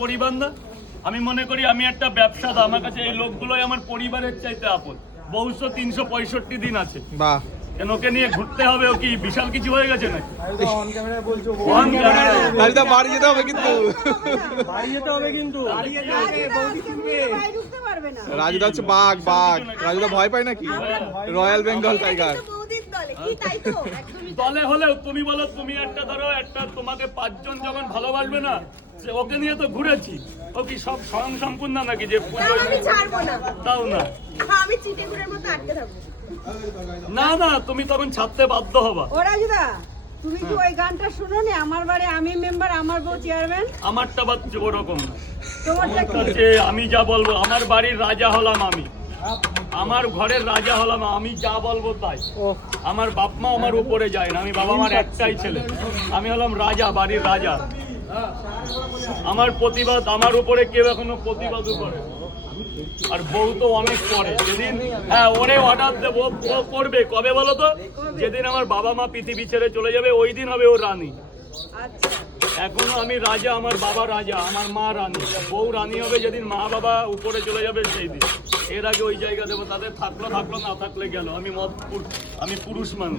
পরিবার না? আমি মনে করি আমি একটা ব্যবসাদা, আমার কাছে এই লোকগুলোই আমার পরিবারের চাইতে আপন। বহুশো 365 দিন আছে, বাহ, কেন ওকে নিয়ে ঘুরতে হবে? ও কি বিশাল কিছু হয়ে গেছে নাকি? রাজুদা বাড়ি যেতে হবে কিন্তু, রাজুদা হচ্ছে বাঘ, রাজুদা ভয় পায় নাকি? রয়্যাল বেঙ্গল টাইগার দলে হলেও তুমি বলো, তুমি একটা ধরো, একটা তোমাকে 5 জন যখন ভালোবাসবে না, ওকে নিয়ে তো ঘুরেছি, ও কি সব স্বয়ং সম্পূর্ণ নাকি যে তাও না? না না, তুমি তখন ছাড়তে বাধ্য হবা। তুমি কি ওই গানটা শুনো নি? আমার বাড়ি আমি মেম্বার, আমার বউ চেয়ারম্যান। আমারটা বাচ্চা ওরকম না, তোমারটা কি? আমি যা বলবো, আমার বাড়ির রাজা হলাম আমি, আমার ঘরের রাজা হলাম আমি, যা বলবো তাই। আমার বাপ মা আমার উপরে যায় না, আমি বাবা মার একটাই ছেলে, আমি হলাম রাজা, বাড়ির রাজা। আমার প্রতিবাদ, আমার উপরে কেউ এখনো প্রতিবাদও করে, আর বউ তো অনেক পরে। যেদিন ওরে অর্ডার দেবো, ও করবে কবে বলো তো? যেদিন আমার বাবা মা পৃথিবী ছেড়ে চলে যাবে, ওই দিন হবে ও রানী। এখনো আমি রাজা, আমার বাবা রাজা, আমার মা রানী, বউ রানী হবে যেদিন মা বাবা উপরে চলে যাবে সেই দিন। এর আগে ওই জায়গা দেবো, তাদের থাকলো থাকলো, না থাকলে গেল। আমি পুরুষ মানুষ।